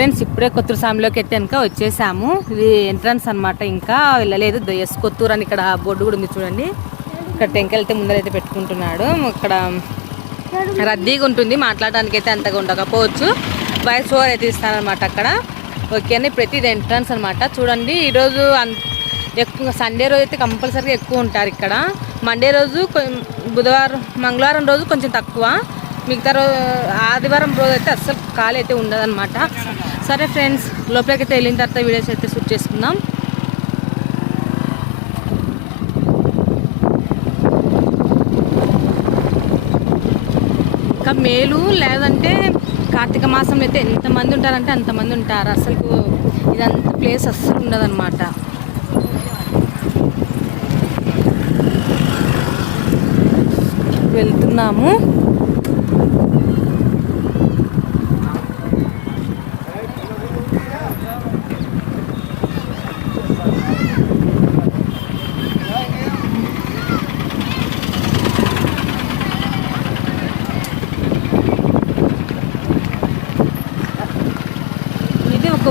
Friends ఇప్పుడే కొత్తూరు స్వామిలోకి అయితే కనుక వచ్చేసాము. ఇది ఎంట్రన్స్ అనమాట, ఇంకా వెళ్ళలేదు. ఎస్ కొత్తూరు అని ఇక్కడ బోర్డు కూడా ఉంది చూడండి. ఇక్కడ టెంకాయలు అయితే ముందరైతే పెట్టుకుంటున్నాడు. ఇక్కడ రద్దీగా ఉంటుంది, మాట్లాడడానికి అయితే అంతగా ఉండకపోవచ్చు. వాయిస్ ఓవర్ అయితే ఇస్తానమాట అక్కడ. ఓకే అండి, ఇప్పుడైతే ఇది ఎంట్రన్స్ అనమాట. చూడండి ఈరోజు ఎక్కువ సండే రోజు అయితే కంపల్సరీగా ఎక్కువ ఉంటారు ఇక్కడ. మండే రోజు, బుధవారం, మంగళవారం రోజు కొంచెం తక్కువ. మిగతా రోజు ఆదివారం రోజు అయితే అస్సలు ఖాళీ అయితే ఉండదన్నమాట. సరే ఫ్రెండ్స్, లోపలికి అయితే వెళ్ళిన తర్వాత వీడియోస్ అయితే షూట్ చేసుకుందాం. ఇంకా మేలు లేదంటే కార్తీక మాసంలో అయితే ఎంతమంది ఉంటారంటే అంతమంది ఉంటారు. అసలు ఇదంతా ప్లేస్ అస్సలు ఉండదన్నమాట. వెళ్తున్నాము. ఇది ఒక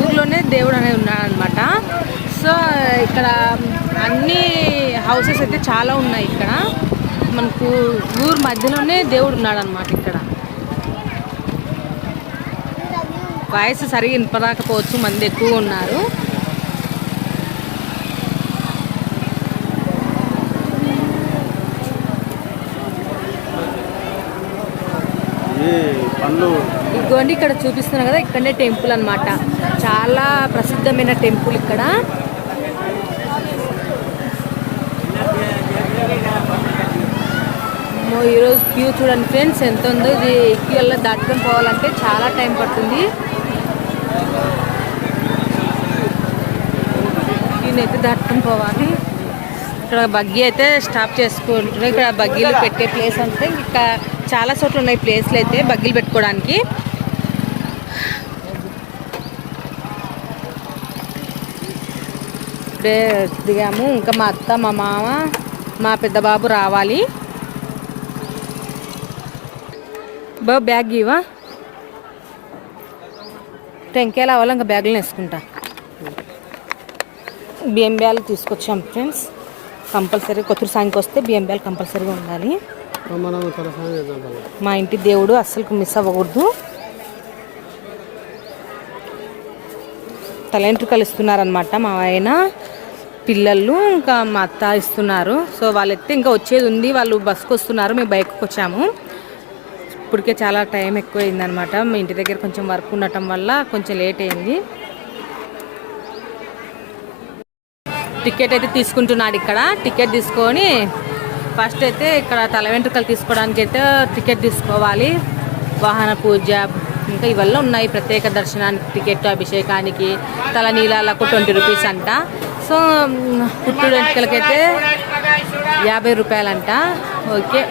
ఊర్లోనే దేవుడు అనేది ఉన్నాడనమాట. సో ఇక్కడ అన్ని హౌసెస్ అయితే చాలా ఉన్నాయి. ఇక్కడ మనకు ఊరు మధ్యలోనే దేవుడు ఉన్నాడు అనమాట. ఇక్కడ వాయిస్ సరిగా వినపరాకపోవచ్చు, మంది ఎక్కువ ఉన్నారు. ఇదిగోండి ఇక్కడ చూపిస్తున్నాను కదా, ఇక్కడనే టెంపుల్ అనమాట. చాలా ప్రసిద్ధమైన టెంపుల్ ఇక్కడ. ఈరోజు క్యూ చూడండి ఫ్రెండ్స్ ఎంత ఉందో. ఇది క్యూ వల్ల దాటుకొని పోవాలంటే చాలా టైం పడుతుంది. క్యూనైతే దాటుకొని పోవాలి. ఇక్కడ బగ్గీ అయితే స్టాప్ చేసుకుంటున్నాం. ఇక్కడ బగ్గీలు పెట్టే ప్లేస్ అంటే ఇక్కడ చాలా చోట్ల ఉన్నాయి ప్లేస్లు అయితే బగ్గీలు పెట్టుకోవడానికి. ఇప్పుడే దిగాము. ఇంకా మా అత్త, మా మామ, మా పెద్ద బాబు రావాలి. బాబు బ్యాగ్ ఇవా, టెంకాయలు అవ్వాలి. ఇంకా బ్యాగులు వేసుకుంటా. బియ్యం బ్యాలు తీసుకొచ్చాం ఫ్రెండ్స్. కంపల్సరీ కొత్తూరు సాంగ్కి వస్తే బియ్యం బ్యాలు కంపల్సరీగా ఉండాలి. మా ఇంటి దేవుడు అస్సలు మిస్ అవ్వకూడదు. తలెంట్రుకలు ఇస్తున్నారనమాట మా ఆయన పిల్లలు, ఇంకా మా అత్త ఇస్తున్నారు. సో వాళ్ళైతే ఇంకా వచ్చేది ఉంది, వాళ్ళు బస్కి వస్తున్నారు, మేము బైక్కి వచ్చాము. ఇప్పటికే చాలా టైం ఎక్కువ అయిందనమాట. మా ఇంటి దగ్గర కొంచెం వర్క్ ఉండటం వల్ల కొంచెం లేట్ అయింది. టికెట్ అయితే తీసుకుంటున్నాడు ఇక్కడ. టికెట్ తీసుకొని ఫస్ట్ అయితే ఇక్కడ తల వెంట్రుకలు తీసుకోవడానికి అయితే టికెట్ తీసుకోవాలి. వాహన పూజ ఇంకా ఇవల్ల ఉన్నాయి. ప్రత్యేక దర్శనానికి టికెట్, అభిషేకానికి, తల నీళ్ళకు 20 రూపీస్ అంట. సో పుట్టుడు వెంట్రుకలకైతే 50 రూపాయలంట. ఓకే,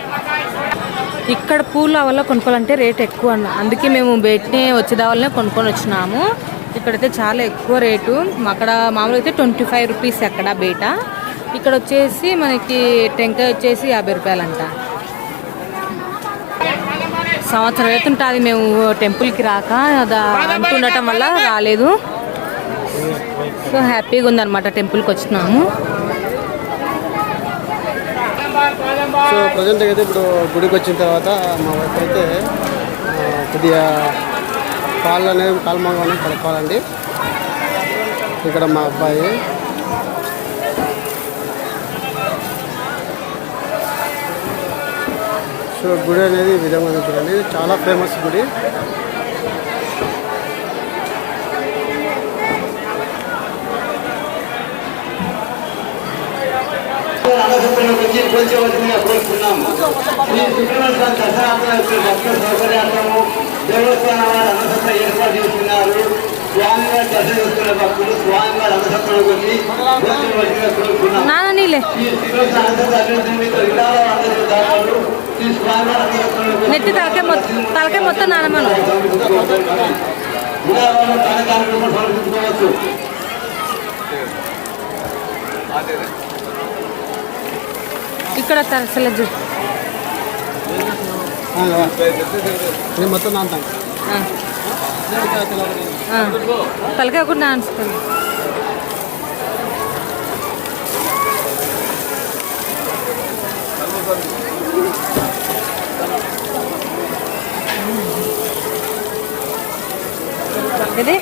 ఇక్కడ పూల వల్ల కొనుక్కోవాలంటే రేట్ ఎక్కువ అన్న, అందుకే మేము బయటనే వచ్చేదావల్లనే కొనుక్కొని వచ్చినాము. ఇక్కడైతే చాలా ఎక్కువ రేటు. అక్కడ మామూలుగా అయితే 25 రూపీస్ అక్కడ బయట. ఇక్కడ వచ్చేసి మనకి టెంకాయ వచ్చేసి 50 రూపాయలంట. సంవత్సరం అయితే ఉంటుంది మేము టెంపుల్కి రాక, అంటుండటం వల్ల రాలేదు. సో హ్యాపీగా ఉందన్నమాట టెంపుల్కి వచ్చినాము. సో ప్రజెంట్ అయితే ఇప్పుడు గుడికి వచ్చిన తర్వాత మా వైఫ్ అయితే కొద్దిగా కాళ్ళు మగం అనేది కలపాలండి. ఇక్కడ మా అబ్బాయి సో గుడి అనేది ఈ విధంగా చూడండి, చాలా ఫేమస్ గుడి. దేవస్థానం వారు అన్నసత్రం ఏర్పాటు చేస్తున్నారు. స్వామివారి దర్శనం చేసుకున్న భక్తులు స్వామివారి అన్నసత్రం వచ్చి నెత్తి తలకే మొత్తం నానమను సమర్పించుకోవచ్చు. ఇక్కడ తరసలేదు మొత్తం తలకాయ ఒకటి నానుస్తుంది. ఇది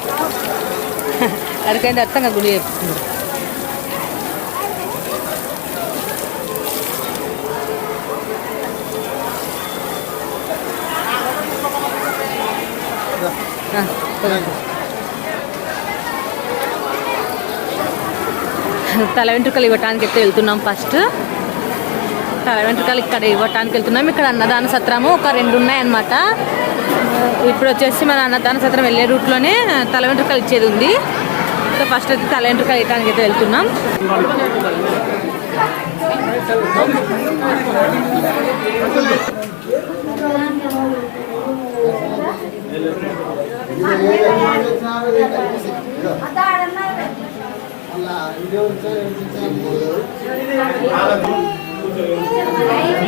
అడికైంది అర్థంగా గుడి చెప్తుంది. తల వెంట్రుకలు ఇవ్వటానికి అయితే వెళ్తున్నాం. ఫస్ట్ తల వెంట్రుకలు ఇక్కడ ఇవ్వటానికి వెళ్తున్నాం. ఇక్కడ అన్నదాన సత్రము ఒక 2 ఉన్నాయన్నమాట. ఇప్పుడు వచ్చేసి మన అన్నదాన సత్రం వెళ్ళే రూట్లోనే తల వెంట్రుకలు ఇచ్చేది ఉంది. సో ఫస్ట్ అయితే తల వెంట్రుకలు ఇవ్వడానికి అయితే వెళ్తున్నాం.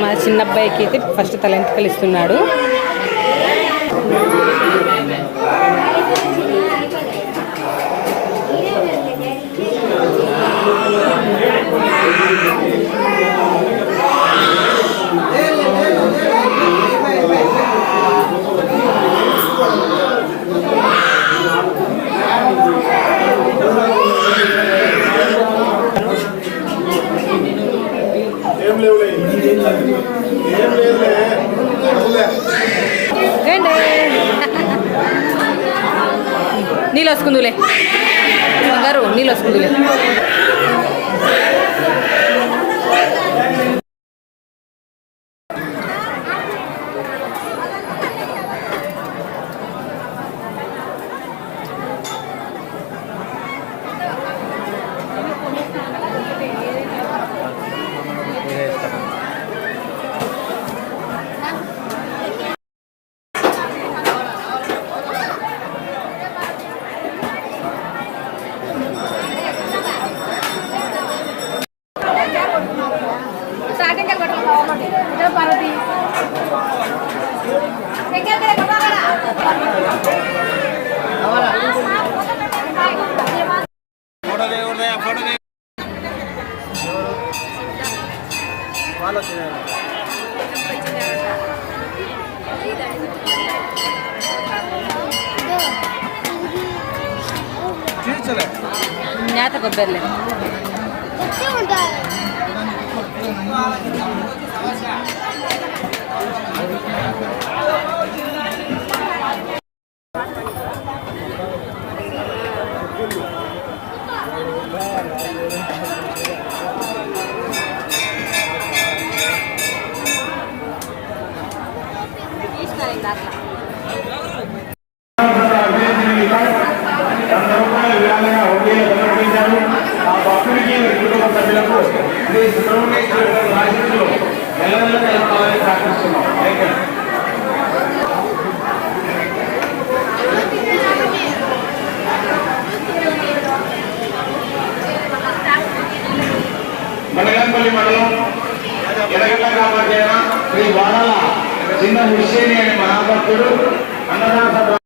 మా చిన్న అబ్బాయికి అయితే ఫస్ట్ తల వెంట్రుకలు ఇస్తున్నాడు. నీళ్ళు వస్తుందిలే గారు, నీళ్ళు వస్తుందిలే. నేత కొబ్బరిలే మనగంపల్లి మండలం ఎలగట్ల గ్రామానికి శ్రీ వాడల చిన్న హుస్సేని అనే మహాభక్తుడు అన్నదాన